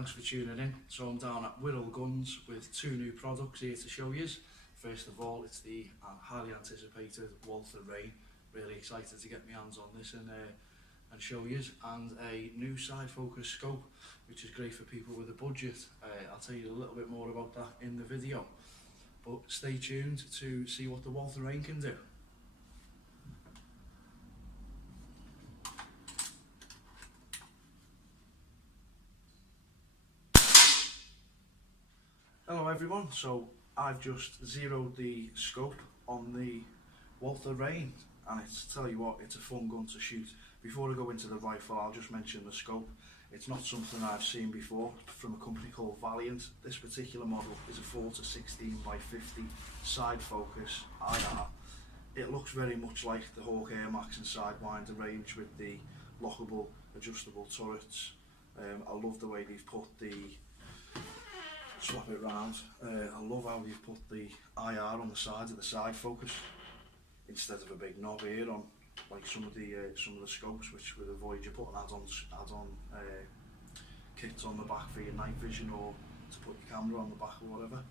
thanks for tuning in. So I'm down at Whittle Guns with two new products here to show you. First of all, it's the highly anticipated Walther Reign. Really excited to get my hands on this and show you. And a new side focus scope, which is great for people with a budget. I'll tell you a little bit more about that in the video. But stay tuned to see what the Walther Reign can do. Hello everyone, so I've just zeroed the scope on the Walther Reign, and tell you what, it's a fun gun to shoot. Before I go into the rifle, I'll just mention the scope. It's not something I've seen before from a company called Valiant. This particular model is a 4-16x50 side focus IR. It looks very much like the Hawk Air Max and Sidewinder range with the lockable, adjustable turrets. I love the way they've put the swap it round. I love how you've put the IR on the sides of the side focus instead of a big knob here on like some of the scopes, which would avoid you putting add-on kits on the back for your night vision or to put your camera on the back or whatever.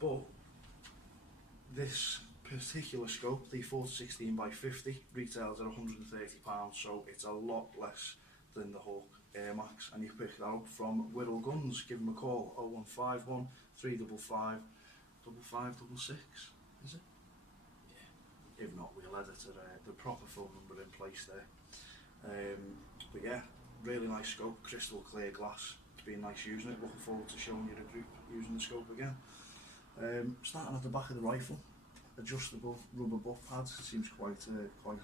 But this particular scope, the 4-16x50, retails at £130, so it's a lot less than the Hawk Air Max, and you can pick that up from Whittle Guns. Give them a call, 0151 355 5566, is it? Yeah. If not, we'll edit the proper phone number in place there. But yeah, really nice scope, crystal clear glass. It's been nice using it. Looking forward to showing you the group using the scope again. Starting at the back of the rifle, adjustable rubber butt pads. It seems quite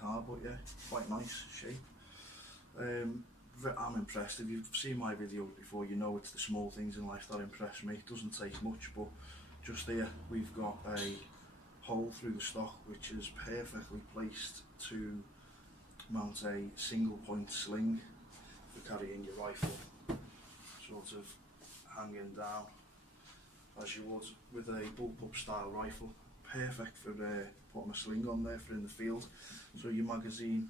hard, but yeah, quite nice shape. I'm impressed. If you've seen my videos before, you know it's the small things in life that impress me. It doesn't take much, but just here we've got a hole through the stock which is perfectly placed to mount a single point sling for carrying your rifle, sort of hanging down as you would with a bullpup style rifle. Perfect for putting a sling on there for in the field. So your magazine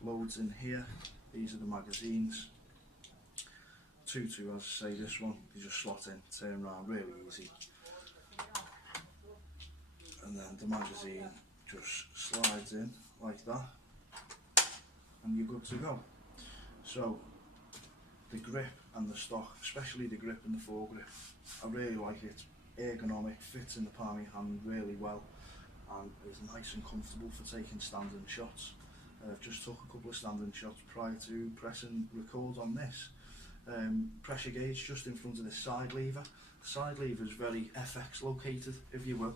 loads in here. These are the magazines. 2 as I say, this one you just slot in, turn around, really easy. And then the magazine just slides in like that, and you're good to go. So the grip and the stock, especially the grip and the foregrip, I really like it. Ergonomic, fits in the palm of your hand really well, and is nice and comfortable for taking standing shots. I've just took a couple of standing shots prior to pressing record on this. Pressure gauge just in front of the side lever. The side lever is very FX located, if you will.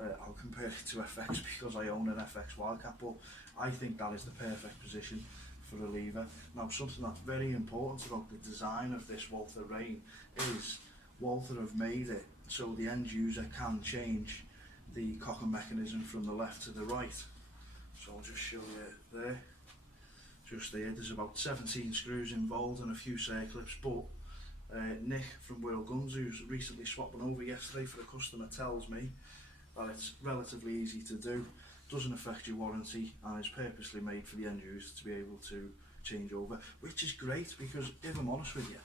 I'll compare it to FX because I own an FX Wildcat, but I think that is the perfect position for a lever. Now, something that's very important about the design of this Walther Reign is Walther have made it so the end user can change the cocking mechanism from the left to the right. So I'll just show you there. Just there, there's about 17 screws involved and a few circlips, but Nick from Whittle Guns, who's recently swapped one over yesterday for a customer, tells me that it's relatively easy to do, doesn't affect your warranty, and is purposely made for the end user to be able to change over, which is great because, if I'm honest with you,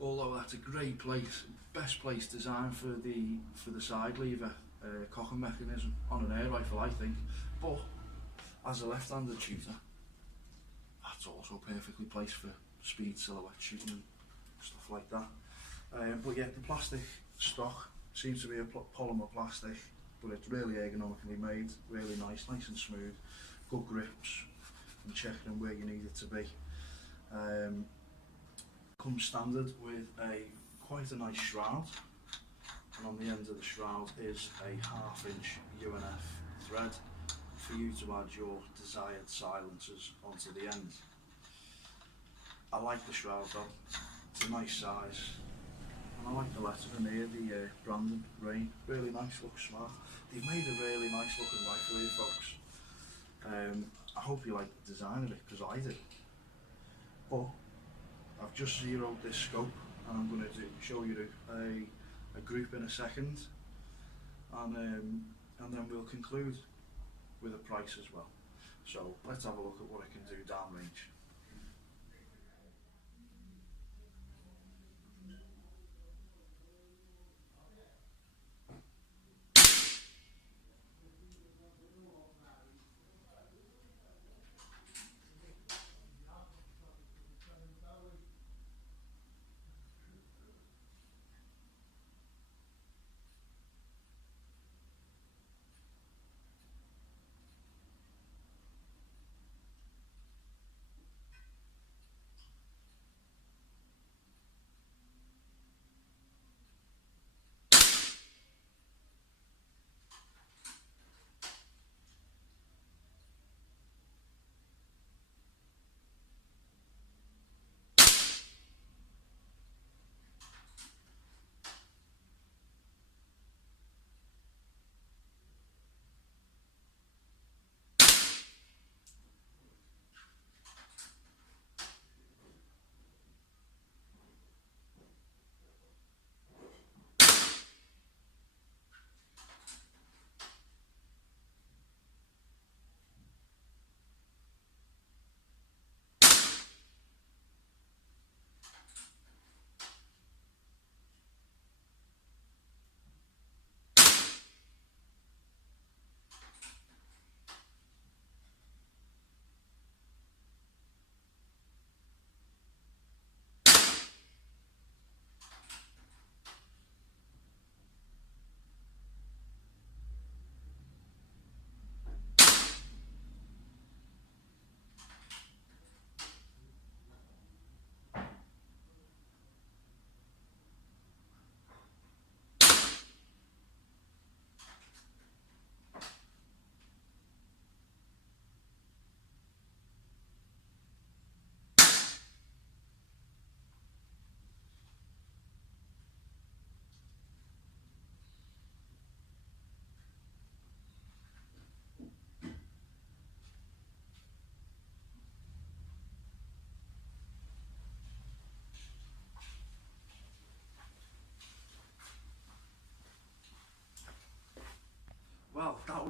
although that's a great place, best place design for the side lever cocking mechanism on an air rifle, I think, but as a left-handed shooter, that's also perfectly placed for speed silhouette shooting and stuff like that. But yeah, the plastic stock seems to be a polymer plastic, but it's really ergonomically made, really nice and smooth, good grips and checking them where you need it to be. Comes standard with quite a nice shroud, and on the end of the shroud is a 1/2 inch UNF thread for you to add your desired silencers onto the end. I like the shroud though, it's a nice size, and I like the lettering here, the branding, Reign, really nice, looks smart. They've made a really nice looking rifle here, folks. I hope you like the design of it, because I do. But I've just zeroed this scope, and I'm going to show you a group in a second, and then we'll conclude with a price as well. So let's have a look at what I can do downrange.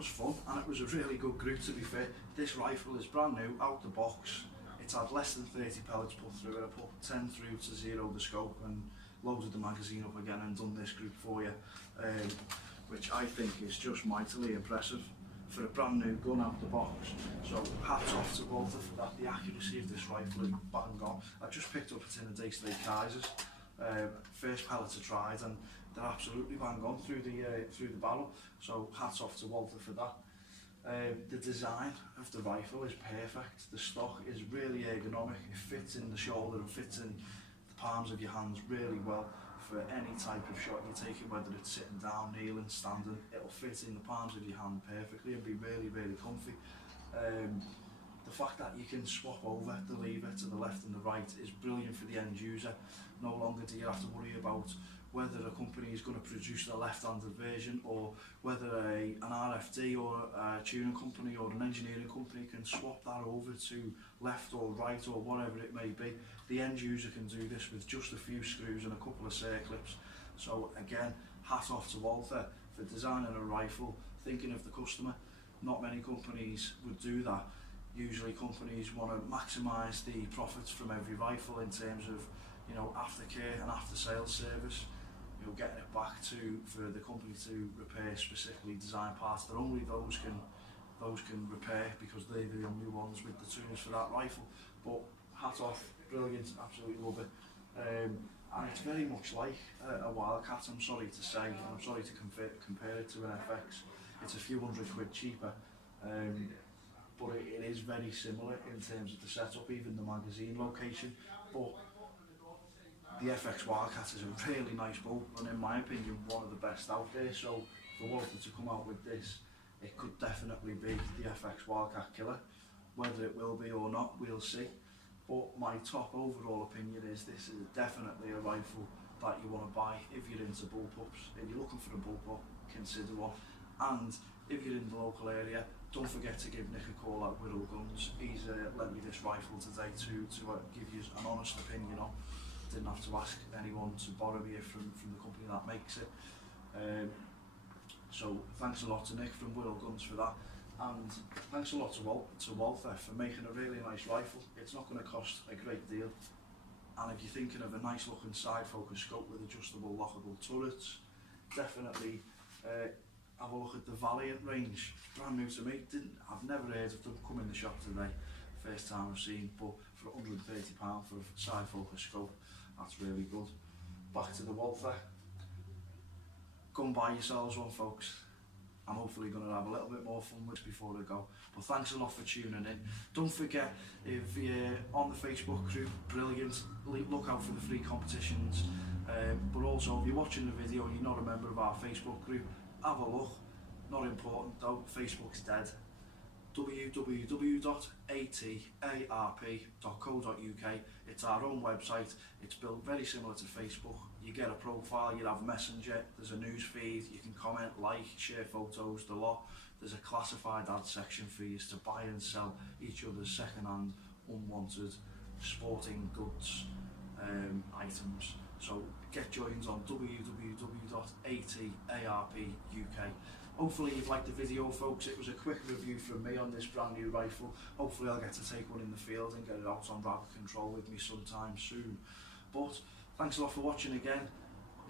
was fun, and it was a really good group, to be fair. This rifle is brand new, out the box. It's had less than 30 pellets put through it. I put 10 through to zero the scope and loaded the magazine up again and done this group for you, which I think is just mightily impressive for a brand new gun out the box. So hats off to Walther for that. The accuracy of this rifle is bang on. I just picked up it in the Day-to-Day Kaisers. First pellets are tried and they're absolutely bang on through the barrel. So hats off to Walther for that. The design of the rifle is perfect. The stock is really ergonomic. It fits in the shoulder and fits in the palms of your hands really well for any type of shot you're taking, whether it's sitting down, kneeling, standing. It'll fit in the palms of your hand perfectly and be really, really comfy. The fact that you can swap over the lever to the left and the right is brilliant for the end user. No longer do you have to worry about whether a company is going to produce the left-handed version, or whether an RFD or a tuning company or an engineering company can swap that over to left or right or whatever it may be. The end user can do this with just a few screws and a couple of circlips. So again, hat off to Walther for designing a rifle, thinking of the customer. Not many companies would do that. Usually companies want to maximise the profits from every rifle in terms of, you know, aftercare and after sales service. You know, getting it back for the company to repair specifically designed parts that only those can repair, because they're the only ones with the tunes for that rifle. But hat off, brilliant, absolutely love it. And it's very much like a Wildcat, I'm sorry to say, and I'm sorry to compare it to an FX. It's a few £100 cheaper, but it is very similar in terms of the setup, even the magazine location. But the FX Wildcat is a really nice bow, and in my opinion one of the best out there. So for Walther to come out with this, it could definitely be the FX Wildcat killer. Whether it will be or not, we'll see. But my top overall opinion is this is definitely a rifle that you want to buy if you're into bullpups. If you're looking for a bullpup, consider one. And if you're in the local area, don't forget to give Nick a call at Whittle Guns. He's lent me this rifle today to give you an honest opinion on. Didn't have to ask anyone to borrow it from the company that makes it. So thanks a lot to Nick from Whittle Guns for that, and thanks a lot to Walther for making a really nice rifle. It's not going to cost a great deal, and if you're thinking of a nice looking side focus scope with adjustable lockable turrets, definitely have a look at the Valiant range. Brand new to me. I've never heard of them. Come in the shop today, first time I've seen, but for £130 for a side focus scope, that's really good. Back to the Walther. Go and buy yourselves one, folks. I'm hopefully going to have a little bit more fun with it before I go. But thanks a lot for tuning in. Don't forget, if you're on the Facebook group, brilliant. Look out for the free competitions. But also, if you're watching the video and you're not a member of our Facebook group, have a look. Not important though, Facebook's dead. www.atarp.co.uk. It's our own website. It's built very similar to Facebook. You get a profile, you have Messenger, there's a news feed, you can comment, like, share photos, the lot. There's a classified ad section for you to buy and sell each other's second-hand, unwanted sporting goods items. So get joined on www.atarp.uk. Hopefully you've liked the video, folks. It was a quick review from me on this brand new rifle. Hopefully I'll get to take one in the field and get it out on rapid control with me sometime soon. But thanks a lot for watching again.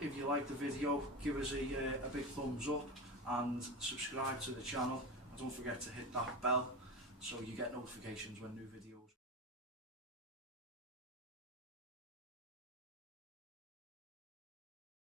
If you liked the video, give us a big thumbs up and subscribe to the channel. And don't forget to hit that bell so you get notifications when new videos